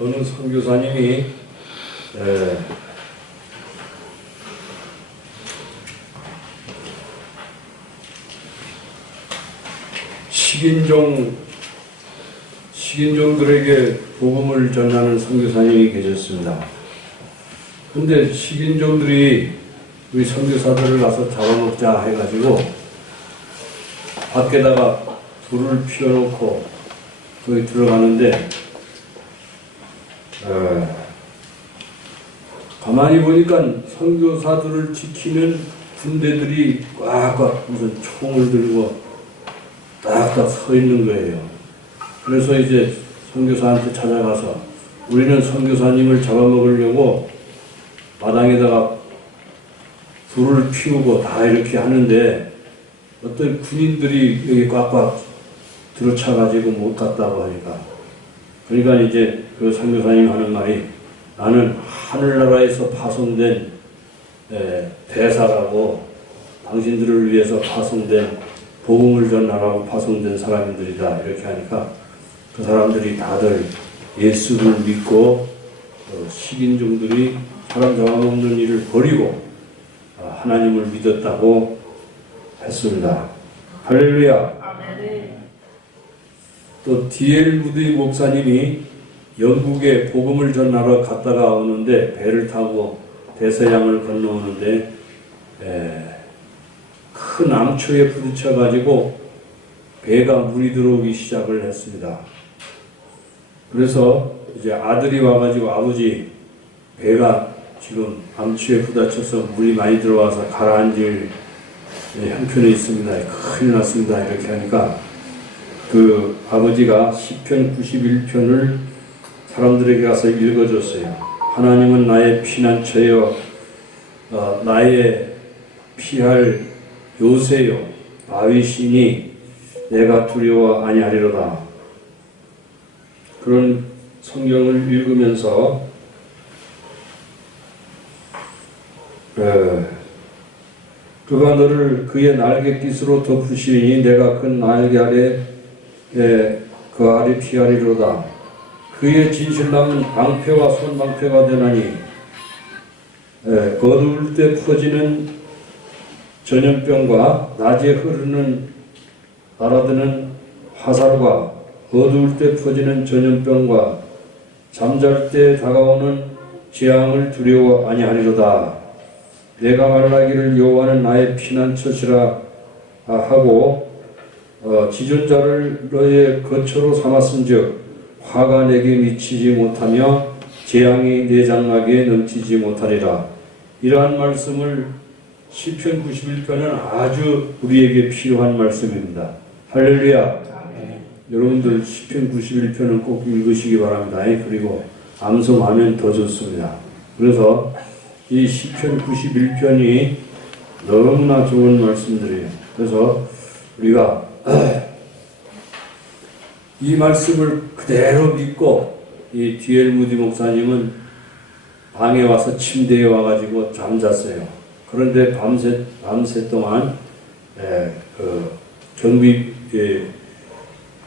어느 선교사님이 식인종들에게 복음을 전하는 선교사님이 계셨습니다. 근데 식인종들이 우리 선교사들을 가서 잡아먹자 해가지고 밖에다가 불을 피워놓고 거기 들어가는데 가만히 보니까 선교사들을 지키는 군대들이 꽉꽉 무슨 총을 들고 딱딱 서 있는 거예요. 그래서 이제 선교사한테 찾아가서 우리는 선교사님을 잡아먹으려고 마당에다가 불을 피우고 다 이렇게 하는데 어떤 군인들이 여기 꽉꽉 들어차가지고 못 갔다고 하니까, 그러니까 이제 그 선교사님 하는 말이, 나는 하늘나라에서 파송된 대사라고, 당신들을 위해서 파송된, 복음을 전하라고 파송된 사람들이다 이렇게 하니까 그 사람들이 다들 예수를 믿고 식인종들이 사람 잡아먹는 일을 버리고 하나님을 믿었다고 했습니다. 할렐루야. 또 D.L. 무디 목사님이 영국에 복음을 전하러 갔다가 오는데 배를 타고 대서양을 건너오는데 큰 암초에 부딪혀 가지고 배가 물이 들어오기 시작을 했습니다. 그래서 이제 아들이 와가지고, 아버지, 배가 지금 암초에 부딪혀서 물이 많이 들어와서 가라앉을 형편에 있습니다. 큰일 났습니다. 이렇게 하니까 그 아버지가 시편 91편을 사람들에게 가서 읽어줬어요. 하나님은 나의 피난처여, 나의 피할 요새요, 바위시니 내가 두려워 아니하리로다. 그런 성경을 읽으면서 그가 너를 그의 날갯깃으로 덮으시니 내가 큰 날개 아래 그 아래 피하리로다. 그의 진실남은 방패와 손방패가 되나니 어두울 때 퍼지는 전염병과 낮에 흐르는 날아드는 화살과 어두울 때 퍼지는 전염병과 잠잘 때 다가오는 재앙을 두려워 아니하리로다. 내가 말하기를 여호와는 나의 피난처시라 하고 지존자를 너의 거처로 삼았은즉 화가 내게 미치지 못하며 재앙이 내 장막에 넘치지 못하리라. 이러한 말씀을 시편 91편은 아주 우리에게 필요한 말씀입니다. 할렐루야. 여러분들 시편 91편은 꼭 읽으시기 바랍니다. 그리고 암송하면 더 좋습니다. 그래서 이 시편 91편이 너무나 좋은 말씀들이에요. 그래서 우리가 이 말씀을 그대로 믿고, 이 D.L. 무디 목사님은 방에 와서 침대에 와가지고 잠잤어요. 그런데 밤새 동안 경비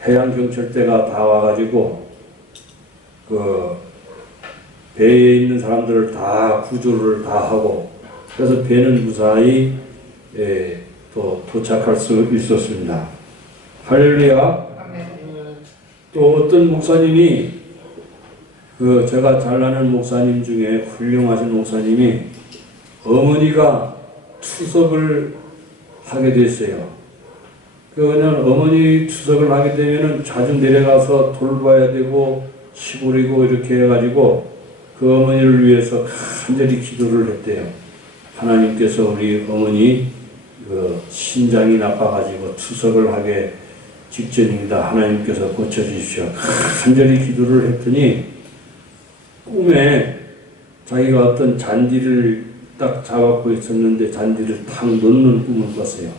해양경찰대가 다 와가지고 그 배에 있는 사람들을 다 구조를 다 하고, 그래서 배는 무사히 또 도착할 수 있었습니다. 할렐루야. 또 어떤 목사님이, 제가 잘 아는 목사님 중에 훌륭하신 목사님이 어머니가 추석을 하게 됐어요. 그냥 어머니 추석을 하게 되면은 자주 내려가서 돌봐야 되고 시골이고 이렇게 해가지고 그 어머니를 위해서 간절히 기도를 했대요. 하나님께서 우리 어머니 신장이 나빠가지고 추석을 하게 직전입니다. 하나님께서 고쳐주십시오. 간절히 기도를 했더니 꿈에 자기가 어떤 잔디를 딱 잡고 있었는데 잔디를 탁 놓는 꿈을 꿨어요.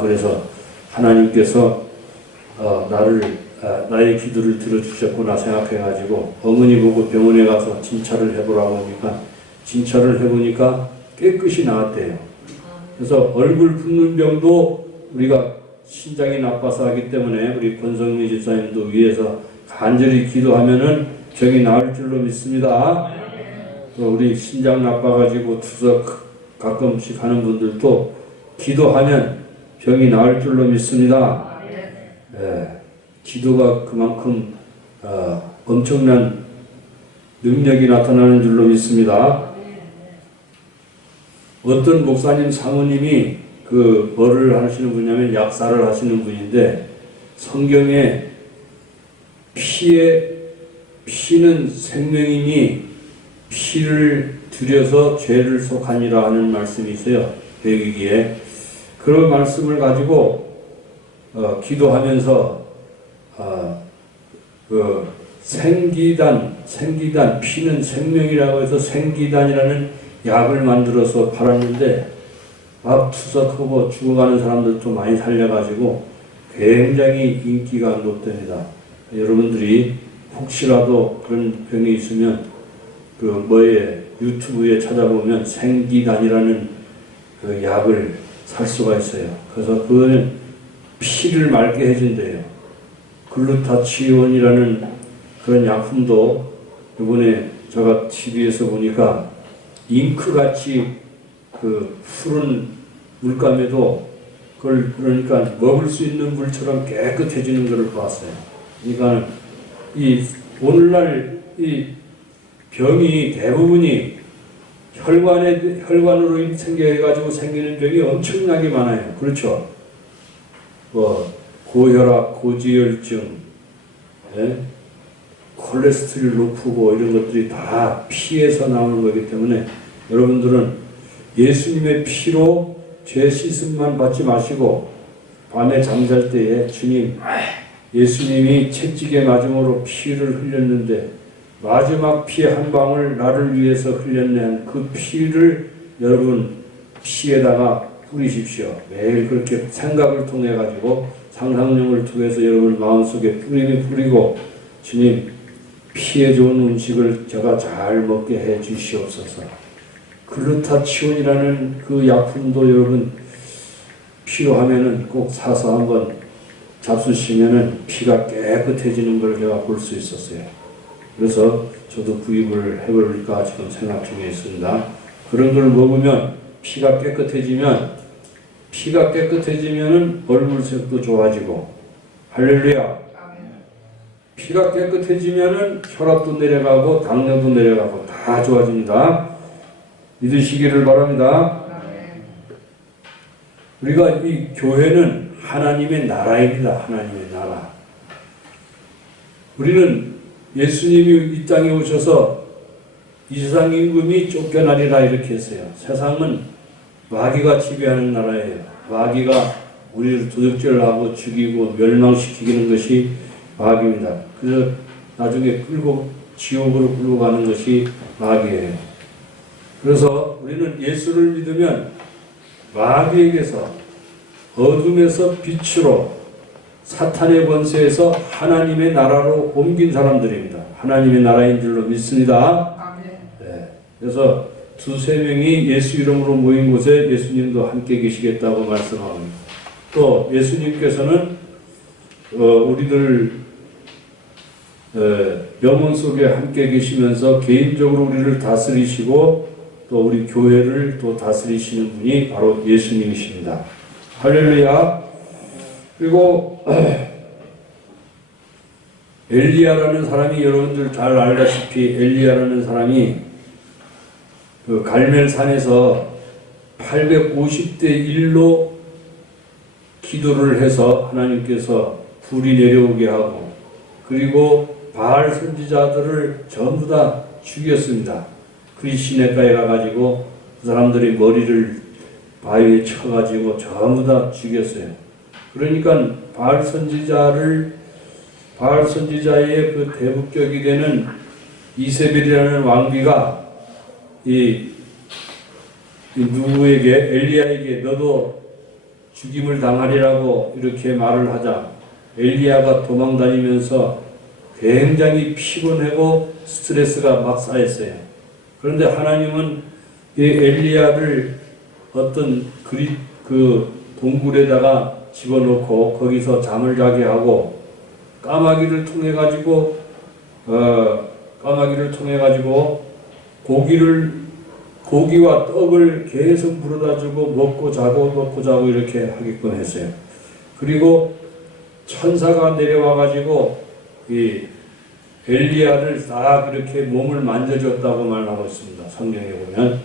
그래서 하나님께서 나의 기도를 들어주셨구나 생각해가지고 어머니 보고 병원에 가서 진찰을 해보라고 하니까 진찰을 해보니까 깨끗이 나았대요. 그래서 얼굴 붓는 병도 우리가 신장이 나빠서 하기 때문에 우리 권성민 집사님도 위해서 간절히 기도하면은 병이 나을 줄로 믿습니다. 또 우리 신장 나빠가지고 투석 가끔씩 하는 분들도 기도하면 병이 나을 줄로 믿습니다. 기도가 그만큼 엄청난 능력이 나타나는 줄로 믿습니다. 어떤 목사님 사모님이 뭐를 하시는 분이냐면 약사를 하시는 분인데 성경에 피는 생명이니 피를 들여서 죄를 속하니라 하는 말씀이 있어요. 배기기에 그런 말씀을 가지고 기도하면서 생기단 피는 생명이라고 해서 생기단이라는 약을 만들어서 팔았는데 막 투석하고 죽어가는 사람들도 많이 살려가지고 굉장히 인기가 높답니다. 여러분들이 혹시라도 그런 병이 있으면 유튜브에 찾아보면 생기단이라는 그 약을 살 수가 있어요. 그래서 그거는 피를 맑게 해준대요. 글루타치온이라는 그런 약품도 이번에 제가 TV에서 보니까 잉크같이 푸른 물감에도 그러니까 먹을 수 있는 물처럼 깨끗해지는 것을 봤어요. 그러니까 오늘날 이 병이 대부분이 혈관으로 생겨가지고 생기는 병이 엄청나게 많아요. 그렇죠? 고혈압, 고지혈증, 콜레스테롤 높고 이런 것들이 다 피에서 나오는 거기 때문에 여러분들은 예수님의 피로 죄 씻음만 받지 마시고 밤에 잠잘 때에 주님, 예수님이 채찍에 맞음으로 피를 흘렸는데 마지막 피의 한 방울 나를 위해서 흘렸네. 그 피를 여러분 피에다가 뿌리십시오. 매일 그렇게 생각을 통해 가지고 상상력을 통해서 여러분 마음속에 뿌리고 주님 피에 좋은 음식을 제가 잘 먹게 해 주시옵소서. 글루타치온이라는 그 약품도 여러분 필요하면은 꼭 사서 한번 잡수시면은 피가 깨끗해지는 걸 제가 볼 수 있었어요. 그래서 저도 구입을 해볼까 지금 생각 중에 있습니다. 그런 걸 먹으면 피가 깨끗해지면은 얼굴색도 좋아지고, 할렐루야. 피가 깨끗해지면은 혈압도 내려가고 당뇨도 내려가고 다 좋아집니다. 믿으시기를 바랍니다. 우리가 이 교회는 하나님의 나라입니다. 하나님의 나라. 우리는 예수님이 이 땅에 오셔서 이 세상 임금이 쫓겨나리라 이렇게 했어요. 세상은 마귀가 지배하는 나라예요. 마귀가 우리를 도둑질하고 죽이고 멸망시키는 것이 마귀입니다. 그래서 나중에 지옥으로 끌고 가는 것이 마귀예요. 그래서 우리는 예수를 믿으면 마귀에게서 어둠에서 빛으로 사탄의 권세에서 하나님의 나라로 옮긴 사람들입니다. 하나님의 나라인 줄로 믿습니다. 네. 그래서 두세 명이 예수 이름으로 모인 곳에 예수님도 함께 계시겠다고 말씀합니다. 또 예수님께서는 우리들 영혼 속에 함께 계시면서 개인적으로 우리를 다스리시고 또 우리 교회를 또 다스리시는 분이 바로 예수님이십니다. 할렐루야. 그리고 엘리야라는 사람이 여러분들 잘 알다시피 엘리야라는 사람이 그 갈멜산에서 850대 1로 기도를 해서 하나님께서 불이 내려오게 하고 그리고 바알 선지자들을 전부 다 죽였습니다. 그 시내가에 가가지고 그 사람들이 머리를 바위에 쳐가지고 전부 다 죽였어요. 그러니까 바알 선지자의 그 대북격이 되는 이세벨이라는 왕비가 누구에게 엘리야에게 너도 죽임을 당하리라고 이렇게 말을 하자 엘리야가 도망다니면서 굉장히 피곤하고 스트레스가 막 쌓였어요. 그런데 하나님은 이 엘리야를 어떤 그 동굴에다가 집어넣고 거기서 잠을 자게 하고 까마귀를 통해 가지고 고기와 떡을 계속 물어다 주고 먹고 자고 이렇게 하게끔 했어요. 그리고 천사가 내려와 가지고 이 엘리야를 딱 이렇게 몸을 만져줬다고 말하고 있습니다. 성경에 보면.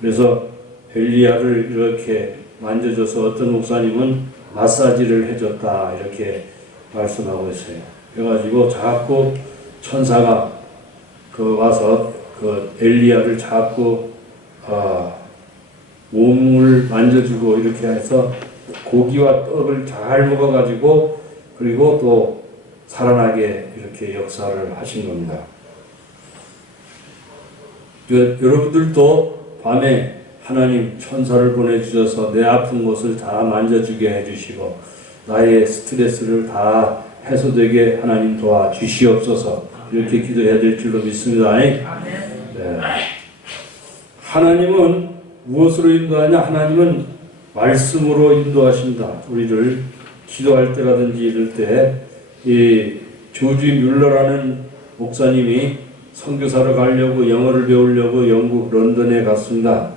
그래서 엘리야를 이렇게 만져줘서 어떤 목사님은 마사지를 해줬다 이렇게 말씀하고 있어요. 그래가지고 자꾸 천사가 와서 엘리야를 자꾸 몸을 만져주고 이렇게 해서 고기와 떡을 잘 먹어가지고 그리고 또 살아나게 이렇게 역사를 하신 겁니다. 여러분들도 밤에 하나님 천사를 보내주셔서 내 아픈 곳을 다 만져주게 해주시고 나의 스트레스를 다 해소되게 하나님 도와주시옵소서 이렇게 기도해야 될 줄로 믿습니다. 네. 하나님은 무엇으로 인도하냐? 하나님은 말씀으로 인도하신다. 우리를 기도할 때라든지 이럴 때 이 조지 뮬러라는 목사님이 선교사로 가려고 영어를 배우려고 영국 런던에 갔습니다.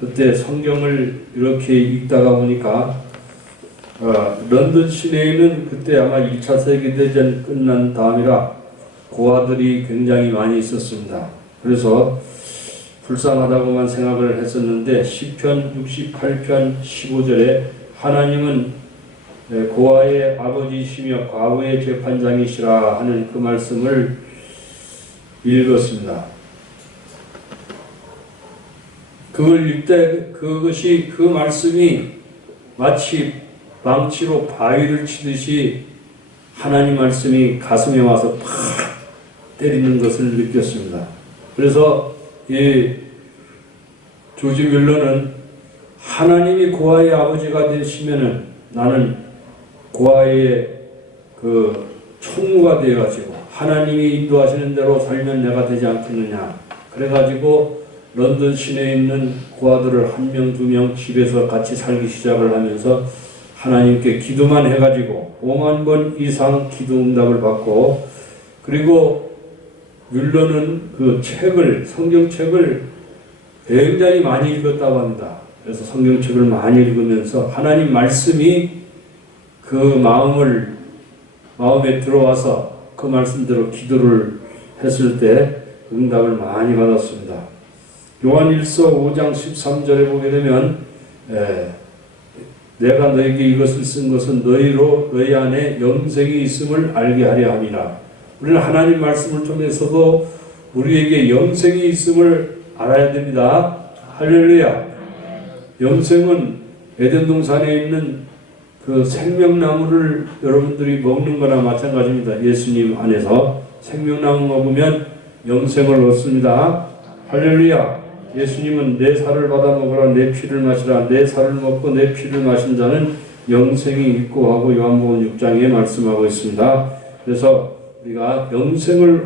그때 성경을 이렇게 읽다가 보니까 런던 시내에는 그때 아마 2차 세계대전 끝난 다음이라 고아들이 굉장히 많이 있었습니다. 그래서 불쌍하다고만 생각을 했었는데 시편 68편 15절에 하나님은 고아의 아버지이시며 과부의 재판장이시라 하는 그 말씀을 읽었습니다. 그걸 읽때 그 말씀이 마치 망치로 바위를 치듯이 하나님 말씀이 가슴에 와서 팍 때리는 것을 느꼈습니다. 그래서 이 조지 뮬러는 하나님이 고아의 아버지가 되시면은 나는 고아의 총무가 되어가지고 하나님이 인도하시는 대로 살면 내가 되지 않겠느냐. 그래가지고 런던 시내에 있는 고아들을 1명, 2명 집에서 같이 살기 시작을 하면서 하나님께 기도만 해가지고 5만 번 이상 기도 응답을 받고 그리고 뮬러는 성경책을 굉장히 많이 읽었다고 합니다. 그래서 성경책을 많이 읽으면서 하나님 말씀이 그 마음에 들어와서 그 말씀대로 기도를 했을 때 응답을 많이 받았습니다. 요한일서 5장 13절에 보게 되면 내가 너에게 이것을 쓴 것은 너희 안에 영생이 있음을 알게 하려 함이라. 우리는 하나님 말씀을 통해서도 우리에게 영생이 있음을 알아야 됩니다. 할렐루야. 영생은 에덴 동산에 있는 그 생명나무를 여러분들이 먹는 거나 마찬가지입니다. 예수님 안에서 생명나무 먹으면 영생을 얻습니다. 할렐루야. 예수님은 내 살을 받아 먹으라 내 피를 마시라 내 살을 먹고 내 피를 마신 자는 영생이 있고 하고 요한복음 6장에 말씀하고 있습니다. 그래서 우리가 영생을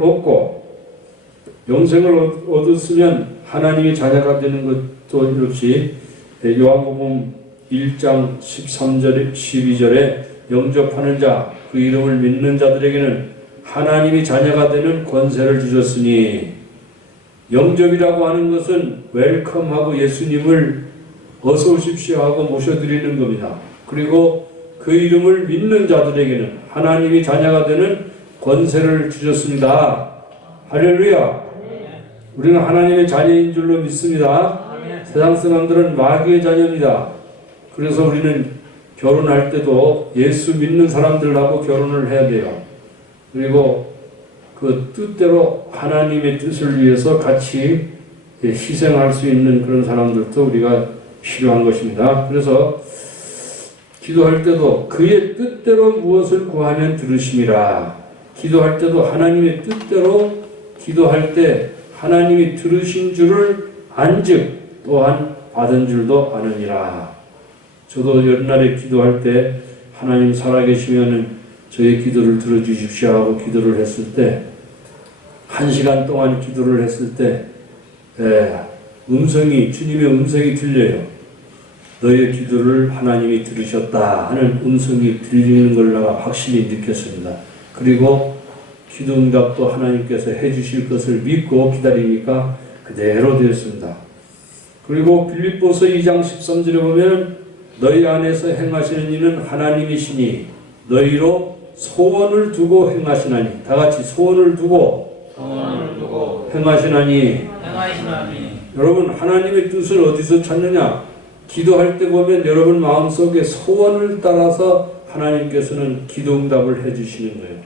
얻었으면 하나님의 자녀가 되는 것도 이렇지 요한복음 1장 13절 12절에 영접하는 자 그 이름을 믿는 자들에게는 하나님이 자녀가 되는 권세를 주셨으니 영접이라고 하는 것은 웰컴하고 예수님을 어서 오십시오 하고 모셔드리는 겁니다. 그리고 그 이름을 믿는 자들에게는 하나님이 자녀가 되는 권세를 주셨습니다. 할렐루야. 우리는 하나님의 자녀인 줄로 믿습니다. 세상 사람들은 마귀의 자녀입니다. 그래서 우리는 결혼할 때도 예수 믿는 사람들하고 결혼을 해야 돼요. 그리고 그 뜻대로 하나님의 뜻을 위해서 같이 희생할 수 있는 그런 사람들도 우리가 필요한 것입니다. 그래서 기도할 때도 그의 뜻대로 무엇을 구하면 들으심이라. 기도할 때도 하나님의 뜻대로 기도할 때 하나님이 들으신 줄을 안즉 또한 받은 줄도 아느니라. 저도 옛날에 기도할 때 하나님 살아계시면은 저의 기도를 들어주십시오 하고 기도를 했을 때 1시간 동안 기도를 했을 때 주님의 음성이 들려요. 너희의 기도를 하나님이 들으셨다 하는 음성이 들리는 걸 내가 확실히 느꼈습니다. 그리고 기도 응답도 하나님께서 해주실 것을 믿고 기다리니까 그대로 되었습니다. 그리고 빌립보서 2장 13절에 보면 너희 안에서 행하시는 이는 하나님이시니 너희로 소원을 두고 행하시나니, 다 같이 소원을 두고 행하시나니. 여러분, 하나님의 뜻을 어디서 찾느냐? 기도할 때 보면 여러분 마음속에 소원을 따라서 하나님께서는 기도 응답을 해주시는 거예요.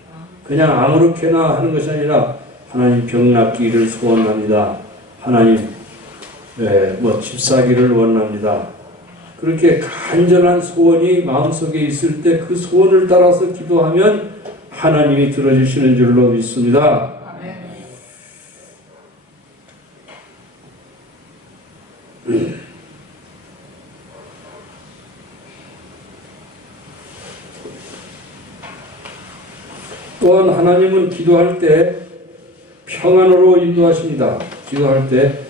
그냥 아무렇게나 하는 것이 아니라 하나님 병 낫기를 소원합니다. 하나님 집 사기를 원합니다. 그렇게 간절한 소원이 마음속에 있을 때 그 소원을 따라서 기도하면 하나님이 들어주시는 줄로 믿습니다. 또한 하나님은 기도할 때 평안으로 인도하십니다. 기도할 때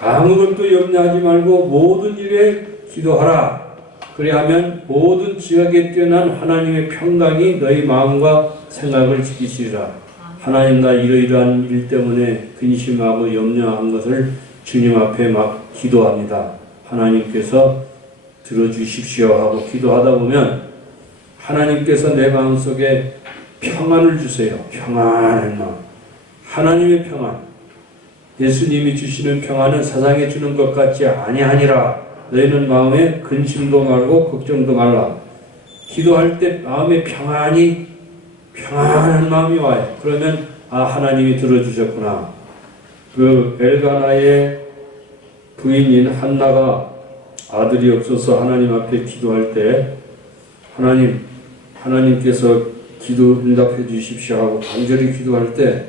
아무것도 염려하지 말고 모든 일에 기도하라. 그리하면 모든 지각에 뛰어난 하나님의 평강이 너희 마음과 생각을 지키시리라. 하나님, 나 이러이러한 일 때문에 근심하고 염려한 것을 주님 앞에 막 기도합니다. 하나님께서 들어주십시오 하고 기도하다 보면 하나님께서 내 마음속에 평안을 주세요. 평안한 마음. 하나님의 평안. 예수님이 주시는 평안은 세상에 주는 것 같지 아니하니라. 너희는 마음에 근심도 말고 걱정도 말라. 기도할 때 마음에 평안한 마음이 와요. 그러면 하나님이 들어주셨구나. 그 엘가나의 부인인 한나가 아들이 없어서 하나님 앞에 기도할 때 하나님께서 기도 응답해 주십시오 하고 간절히 기도할 때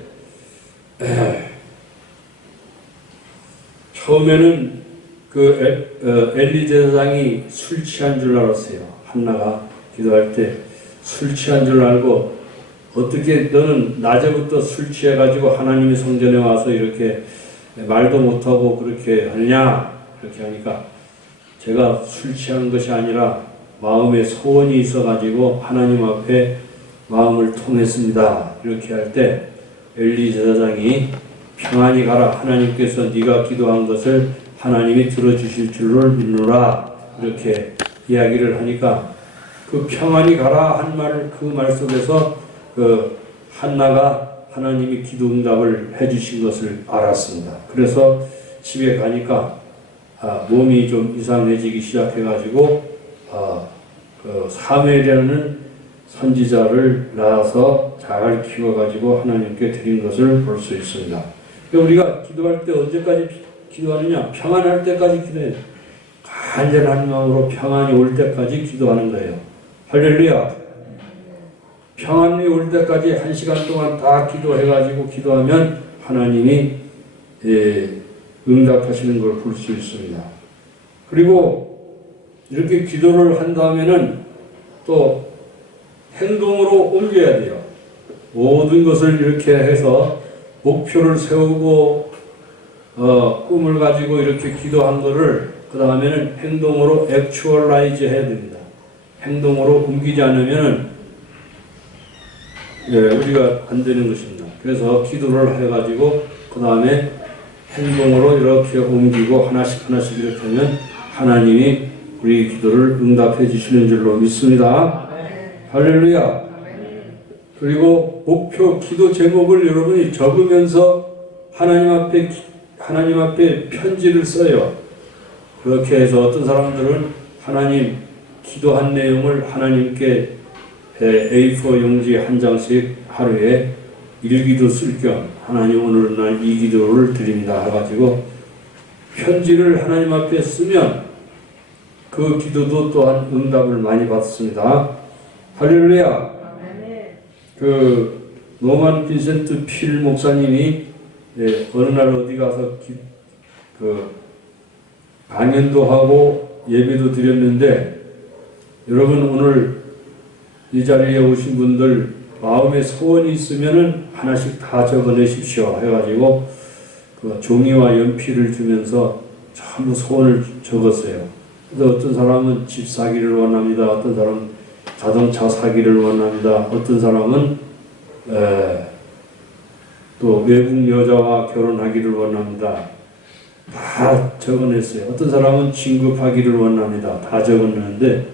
처음에는 엘리 제사장이 술 취한 줄 알았어요. 한나가 기도할 때 술 취한 줄 알고, 어떻게 너는 낮에부터 술 취해가지고 하나님의 성전에 와서 이렇게 말도 못하고 그렇게 하느냐? 그렇게 하니까 제가 술 취한 것이 아니라 마음에 소원이 있어가지고 하나님 앞에 마음을 통했습니다. 이렇게 할 때 엘리 제사장이 평안히 가라. 하나님께서 네가 기도한 것을 하나님이 들어주실 줄을 믿노라. 이렇게 이야기를 하니까 그 평안히 가라 한 그 말 속에서 한나가 하나님이 기도 응답을 해주신 것을 알았습니다. 그래서 집에 가니까 몸이 좀 이상해지기 시작해가지고 사무엘이라는 선지자를 낳아서 잘 키워가지고 하나님께 드린 것을 볼 수 있습니다. 우리가 기도할 때 언제까지 기도하느냐? 평안할 때까지 기도해요. 간절한 마음으로 평안이 올 때까지 기도하는 거예요. 할렐루야. 평안이 올 때까지 1시간 동안 다 기도해가지고 기도하면 하나님이 응답하시는 걸 볼 수 있습니다. 그리고 이렇게 기도를 한 다음에는 또 행동으로 옮겨야 돼요. 모든 것을 이렇게 해서 목표를 세우고 꿈을 가지고 이렇게 기도한 거를 그 다음에는 행동으로 액츄얼라이즈 해야 됩니다. 행동으로 옮기지 않으면 우리가 안 되는 것입니다. 그래서 기도를 해가지고 그 다음에 행동으로 이렇게 옮기고 하나씩 이렇게 하면 하나님이 우리 기도를 응답해 주시는 줄로 믿습니다. 할렐루야. 그리고 목표 기도 제목을 여러분이 적으면서 하나님 앞에 편지를 써요. 그렇게 해서 어떤 사람들은 하나님 기도한 내용을 하나님께 A4 용지 한 장씩 하루에 일기도 쓸 겸 하나님 오늘 날 이 기도를 드립니다 해가지고 편지를 하나님 앞에 쓰면 그 기도도 또한 응답을 많이 받습니다. 할렐루야. 노만 빈센트 필 목사님이 어느 날 어디 가서 강연도 하고 예배도 드렸는데, 여러분 오늘 이 자리에 오신 분들 마음에 소원이 있으면은 하나씩 다 적어내십시오 해가지고 종이와 연필을 주면서 전부 소원을 적었어요. 또 어떤 사람은 집 사기를 원합니다. 어떤 사람은 자동차 사기를 원합니다. 어떤 사람은 또 외국 여자와 결혼하기를 원합니다. 다 적어냈어요. 어떤 사람은 진급하기를 원합니다. 다 적어냈는데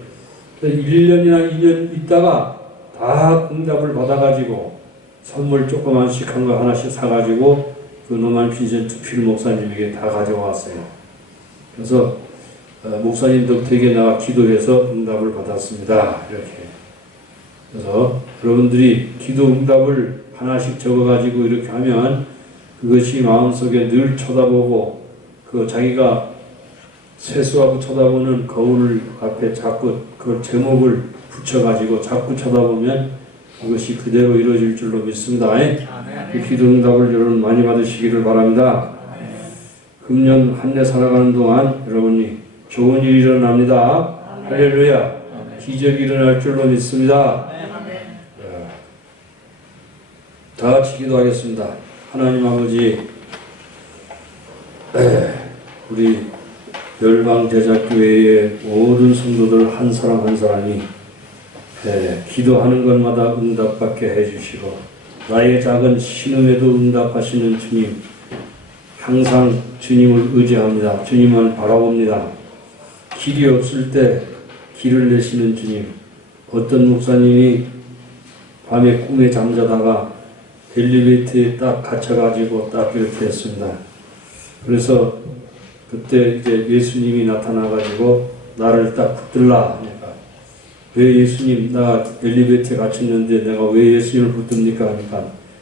1년이나 2년 있다가 다 응답을 받아가지고 선물 조그만씩 한 거 하나씩 사가지고 그 노만 빈센트 필 목사님에게 다 가져왔어요. 그래서 목사님 덕택에 나와 기도해서 응답을 받았습니다. 이렇게. 그래서 여러분들이 기도 응답을 하나씩 적어가지고 이렇게 하면 그것이 마음속에 늘 쳐다보고 그 자기가 세수하고 쳐다보는 거울 앞에 자꾸 그 제목을 붙여가지고 자꾸 쳐다보면 그것이 그대로 이루어질 줄로 믿습니다. 그 기도 응답을 여러분 많이 받으시기를 바랍니다. 금년 한 해 살아가는 동안 여러분이 좋은 일이 일어납니다. 할렐루야. 기적이 일어날 줄로 믿습니다. 다 같이 기도하겠습니다. 하나님 아버지, 우리 열방제자교회의 모든 성도들 한 사람 한 사람이 기도하는 것마다 응답받게 해주시고 나의 작은 신음에도 응답하시는 주님, 항상 주님을 의지합니다. 주님을 바라봅니다. 길이 없을 때 길을 내시는 주님, 어떤 목사님이 밤에 꿈에 잠자다가 엘리베이터에 딱 갇혀가지고 딱 이렇게 했습니다. 그래서 그때 이제 예수님이 나타나가지고 나를 딱 붙들라 하니까 왜 예수님 나 엘리베이터에 갇혔는데 내가 왜 예수님을 붙듭니까 하니까